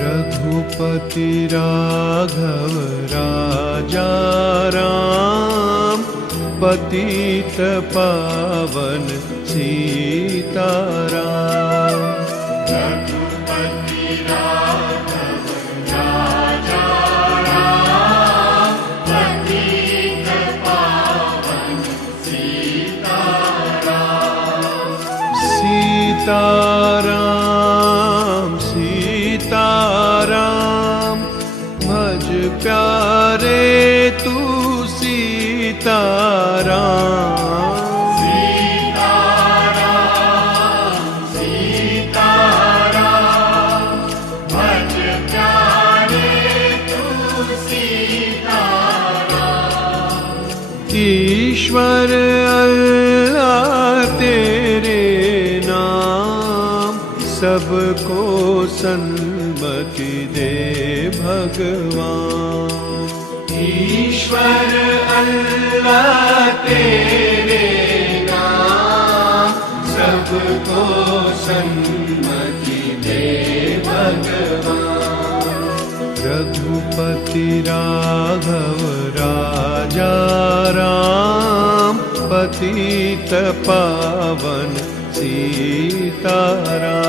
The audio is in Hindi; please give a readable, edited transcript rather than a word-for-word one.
रघुपति राघव राजा राम, पतित पावन सीताराम। रघुपति राघव राजा राम, पतित पावन सीताराम। सीताराम सीताराम, भज प्यारे तू सीताराम। सीताराम सीताराम, भज प्यारे तू सीताराम। ईश्वर अल्लाह तेरे नाम, सबको सन्मति दे भगवान। ईश्वर अल्लाह तेरे नाम, सबको सन्मति दे भगवान। रघुपति राघव राजा राम, पतित पावन सीताराम।